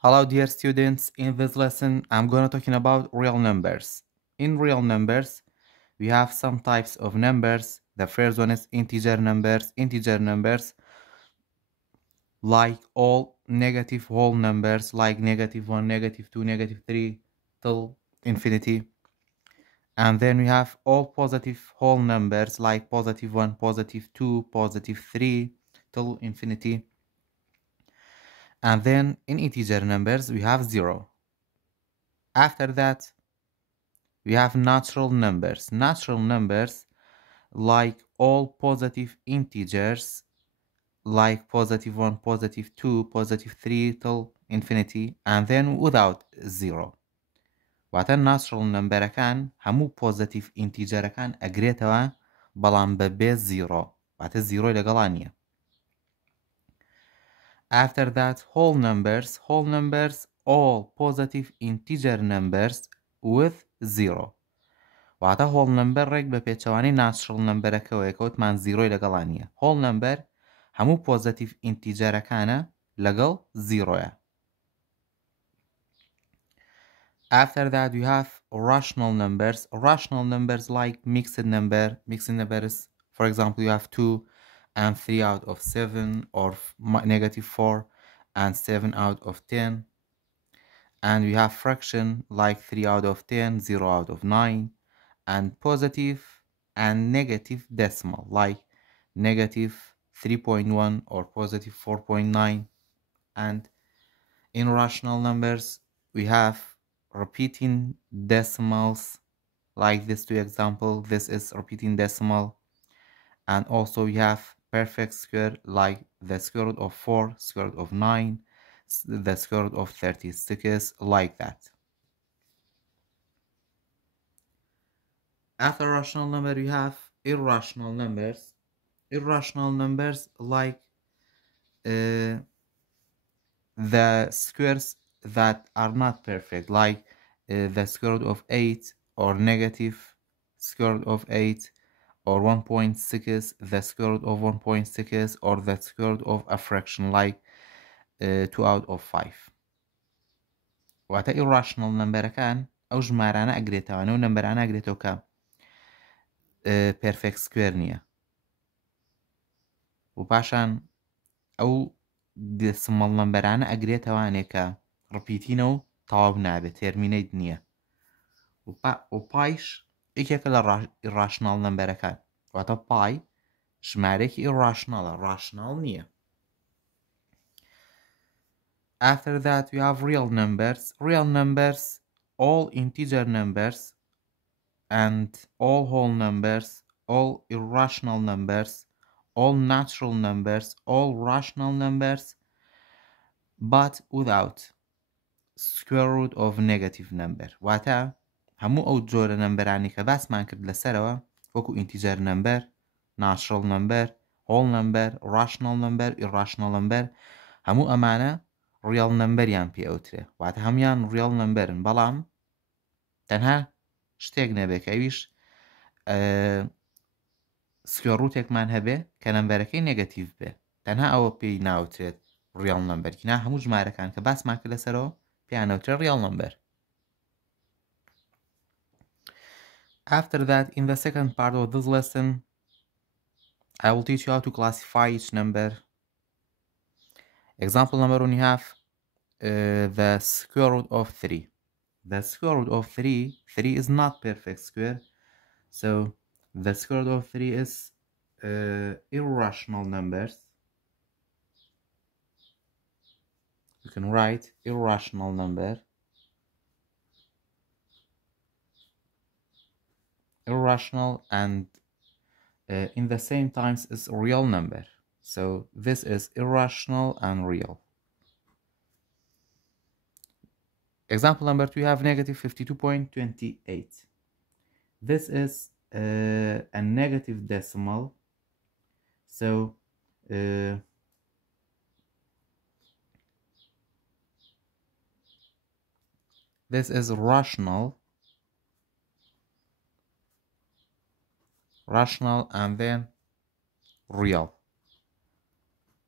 Hello dear students, in this lesson I'm gonna talking about real numbers. In real numbers, we have some types of numbers. The first one is integer numbers. Integer numbers like all negative whole numbers like -1, -2, -3 till infinity. And then we have all positive whole numbers like +1, +2, +3 till infinity. And then in integer numbers we have 0. After that we have natural numbers. Natural numbers like all positive integers like +1, +2, +3 till infinity, and then without 0. واتە natural نمبرەکان هەموو positive integerەکان ئەگرێتەوە بەڵام بەبێ 0 واتە 0 لەگەڵا نییە. After that, whole numbers all positive integer numbers with 0. واتە whole number ڕێک بە پێچەوانی natural numberەکەوەیە کەوتمان 0 لەگەڵا نییە. whole number هەموو positive integerەکانە لەگەڵ 0ە. After that, you have rational numbers. Rational numbers like mixed number. Mixed numbers, for example, you have 2 and 3 out of 7, or -4 and 7 out of 10. And we have fraction like 3 out of 10, 0 out of 9, and positive and negative decimal like -3.1 or +4.9. And in rational numbers, we have repeating decimals like this two example. This is repeating decimal. And also we have perfect square like the square root of 4, square root of 9, the square root of 36, like that. After rational number, you have irrational numbers. Irrational numbers like the squares that are not perfect, like the square root of 8 or negative square root of 8 or 1.6, the square root of 1.6, or the square root of a fraction like 2 out of 5. واتە irrational numberەکان ئەو ژمارانە ئەگرێتەوە و نمبرانە ئەگرێتەوە کە perfect square نییە و پاشان ئەو decimal نمبرانە ئەگرێتەوانێ کە ڕپیتینە و تەواو نابێت تێرمینەیت نییە و پایش یەکێکە لە irrational نمبرەکان واتە پای ژمارەیەکی irrationalە rational نییە. After that, we have real numbers. Real numbers, all integer numbers and all whole numbers, all irrational numbers, all natural numbers, all rational numbers, but without square root of negative number. واتە هەموو ئەو جۆرە نمبرانی کە باسمان کرد لەسەرەوە وەکو integer number, natural number, whole number, rational number, irrational number, هەموو ئەمانە real numberیان پێ ئەوترێ واتە هەمویان real numberن بەڵام تەنها شتێک نەبێت کە ئەویش square rootێکمان هەبێ کە نمبرەکەی نێگەتیڤ بێ تەنها ئەوە پێی ناوترێت real number. کینا هەموو ژمارەکان کە باسمان کرد لەسەرەوە پێیان ئەوترێت real number. After that, in the second part of this lesson, I will teach you how to classify each number. Example number 1, you have the square root of 3. The square root of 3 is not perfect square, so the square root of 3 is irrational numbers. You can write irrational number. Irrational and in the same times is real number. So this is irrational and real. Example number 2, you have -52.28. This is a negative decimal. So this is rational and then real.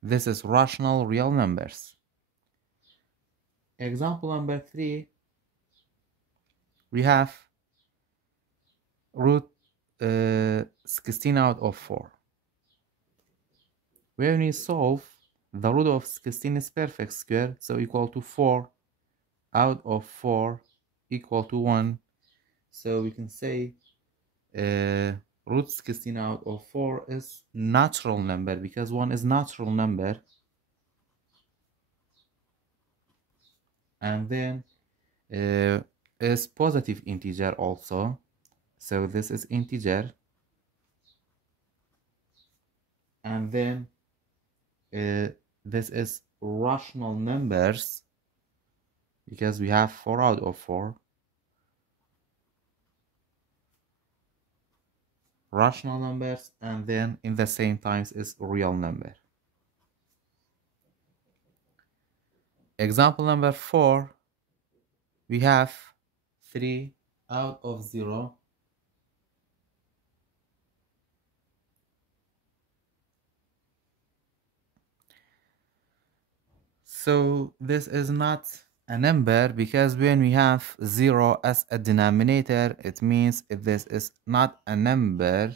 This is rational real numbers. Example number 3, we have root 16 out of 4. When we solve, the root of 16 is perfect square, so equal to 4 out of 4 equal to 1. So we can say root 16 out of 4 is natural number, because 1 is natural number. And then is positive integer also, so this is integer. And then this is rational numbers, because we have 4 out of 4 rational numbers, and then in the same times is real number. Example number 4, we have 3 out of 0. So this is not a number, because when we have 0 as a denominator, it means if this is not a number,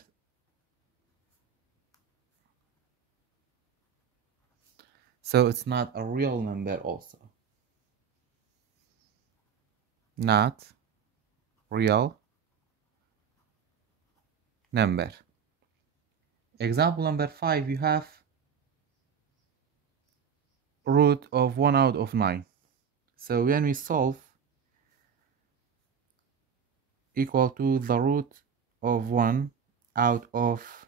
so it's not a real number also. Not real number. Example number 5, you have root of 1 out of 9. So when we solve, equal to the root of 1 out of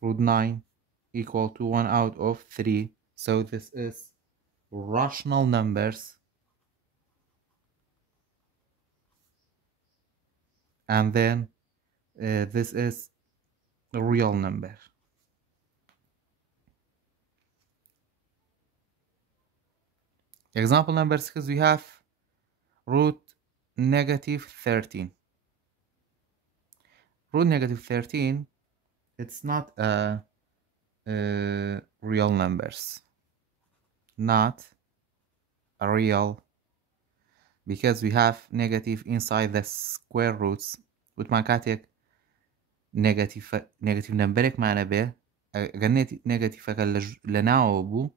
root 9 equal to 1 out of 3. So this is rational numbers, and then this is a real number. Example number 6, we have root negative 13. Root negative 13, it's not real numbers. Not a real, because we have negative inside the square roots. وتمانكاتك negative numberك معنا به أغنيت negative لناو بو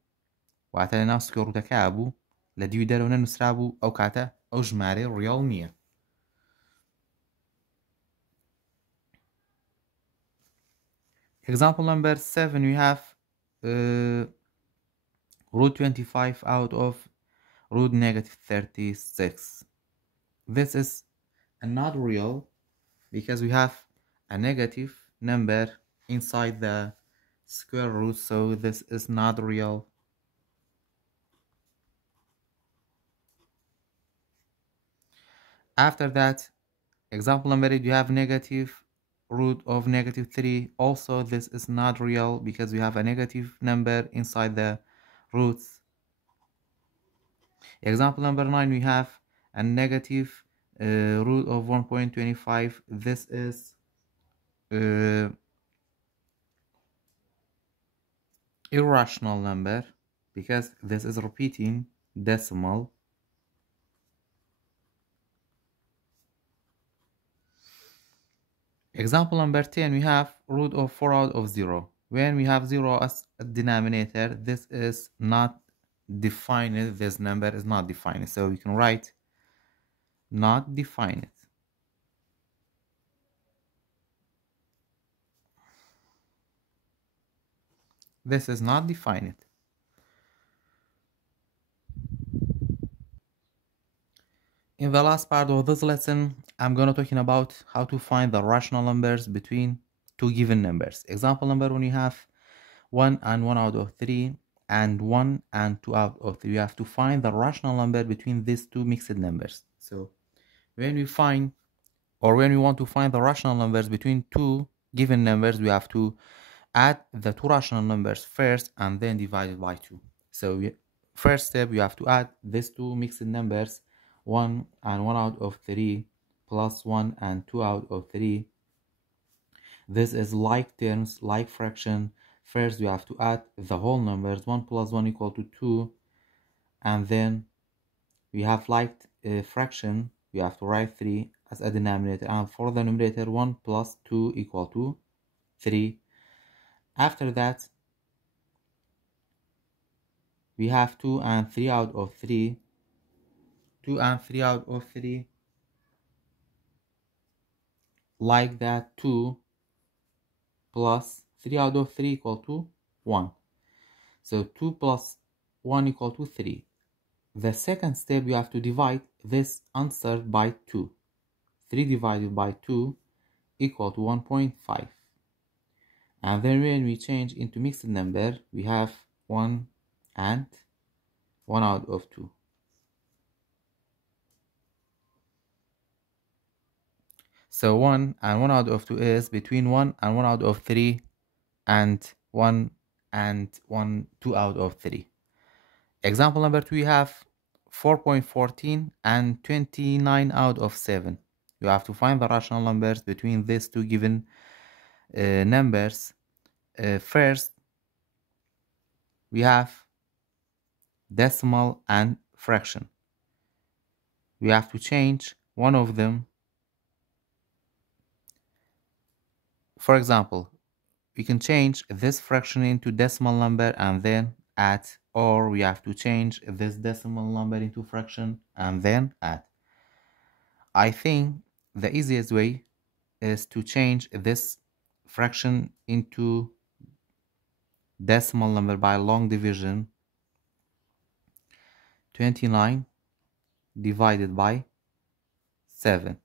وعتا لناو سكوير روتا كابو لديو دارونا نسرابو أو كاتا أو جماري ريال 100. Example number 7, we have root 25 out of root negative 36. This is not real, because we have a negative number inside the square root, so this is not real. After that, example number 8, you have negative root of negative 3. Also, this is not real, because we have a negative number inside the roots. Example number 9, we have a negative root of 1.25. This is irrational number, because this is repeating decimal. Example number 10, we have root of 4 out of 0. When we have 0 as a denominator, this is not defined. This number is not defined, so we can write not defined. This is not defined. In the last part of this lesson, I'm going to talking about how to find the rational numbers between two given numbers. Example number 1, you have 1 and 1 out of 3 and 1 and 2 out of 3. You have to find the rational number between these two mixed numbers. So when we find, or when we want to find the rational numbers between two given numbers, we have to add the two rational numbers first and then divide it by 2. So first step, you have to add these two mixed numbers, 1 and 1 out of 3 plus 1 and 2 out of 3. This is like terms, like fraction. First, you have to add the whole numbers. 1 plus 1 equal to 2, and then we have like a fraction, we have to write 3 as a denominator, and for the numerator 1 plus 2 equal to 3. After that, we have 2 and 3 out of 3. 2 and 3 out of 3, like that. 2 plus 3 out of 3 equal to 1. So 2 plus 1 equal to 3. The second step, you have to divide this answer by 2. 3 divided by 2 equal to 1.5. And then when we change into mixed number, we have 1 and 1 out of 2. So 1 and 1 out of 2 is between 1 and 1 out of 3 and 1 and 2 out of 3. Example number 2, we have 4.14 and 29 out of 7. You have to find the rational numbers between these two given numbers. First, we have decimal and fraction. We have to change one of them. For example, we can change this fraction into decimal number and then add, or we have to change this decimal number into fraction and then add. I think the easiest way is to change this fraction into decimal number by long division. 29 divided by 7.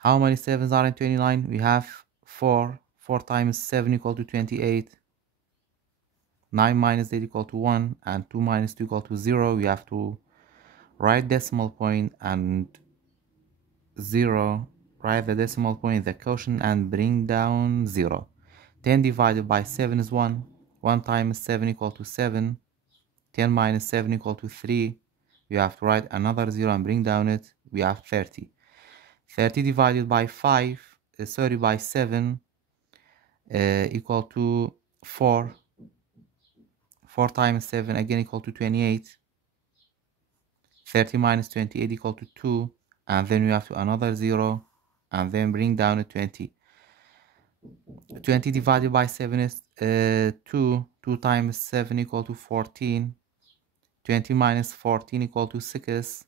How many 7s are in 29? We have 4. 4 times 7 equal to 28. 9 minus 8 equal to 1. And 2 minus 2 equal to 0. We have to write decimal point and 0. Write the decimal point, the quotient, and bring down 0. 10 divided by 7 is 1. 1 times 7 equal to 7. 10 minus 7 equal to 3. We have to write another 0 and bring down it. We have 30. 30 divided by 7 equal to 4. 4 times 7 again equal to 28. 30 minus 28 equal to 2. And then we have to another 0 and then bring down a 20. 20 divided by 7 is 2. 2 times 7 equal to 14. 20 minus 14 equal to 6.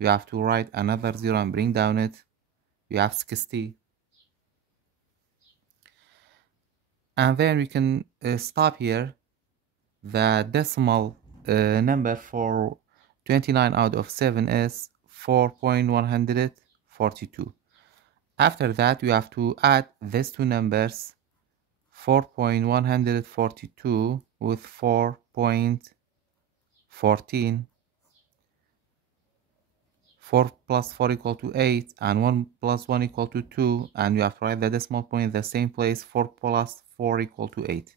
We have to write another 0 and bring down it. We have 60. And then we can stop here. The decimal number for 29 out of 7 is 4.142. After that, we have to add these two numbers, 4.142 with 4.14. 4 plus 4 equal to 8, and 1 plus 1 equal to 2, and we have to write the decimal point in the same place. 4 plus 4 equal to 8.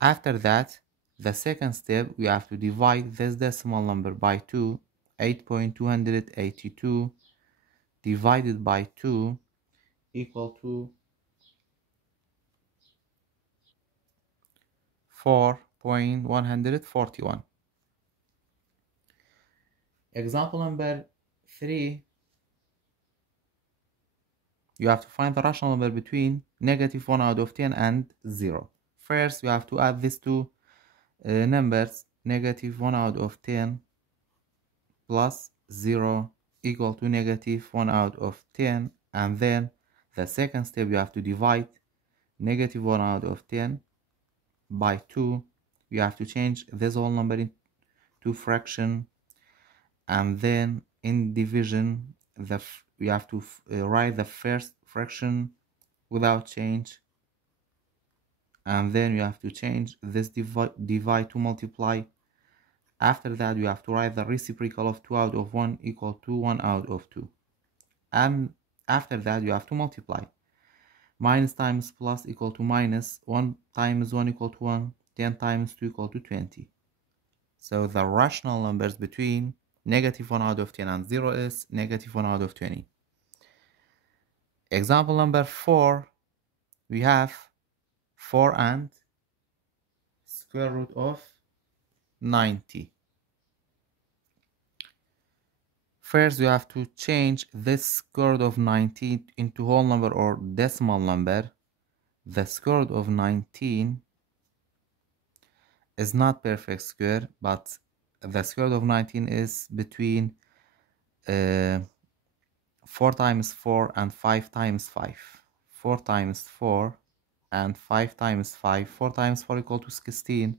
After that, the second step, we have to divide this decimal number by 2. 8.282 divided by 2 equal to 4.141. Example number 3, you have to find the rational number between negative 1 out of 10 and 0. First, we have to add these two numbers, negative 1 out of 10 plus 0 equal to negative 1 out of 10. And then the second step, you have to divide negative 1 out of 10 by 2. You have to change this whole number into fraction, and then in division, we have to write the first fraction without change, and then you have to change this divide to multiply. After that, you have to write the reciprocal of 2 out of 1 equal to 1 out of 2. And after that, you have to multiply. Minus times plus equal to minus. 1 times 1 equal to 1. 10 times 2 equal to 20. So the rational numbers between negative 1 out of 10 and 0 is negative 1 out of 20. Example number 4, we have 4 and square root of 90. First, you have to change this square root of 19 into whole number or decimal number. The square root of 19 is not perfect square, but the square root of 19 is between 4 times 4 and 5 times 5. 4 times 4 and 5 times 5. 4 times 4 equal to 16.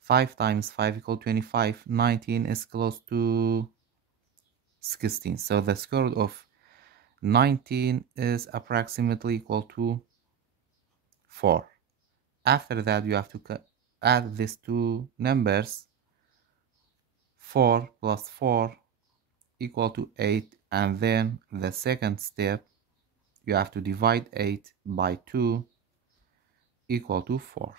5 times 5 equal to 25. 19 is close to 16. So the square root of 19 is approximately equal to 4. After that, you have to add these two numbers. 4 plus 4 equal to 8, and then the second step, you have to divide 8 by 2 equal to 4.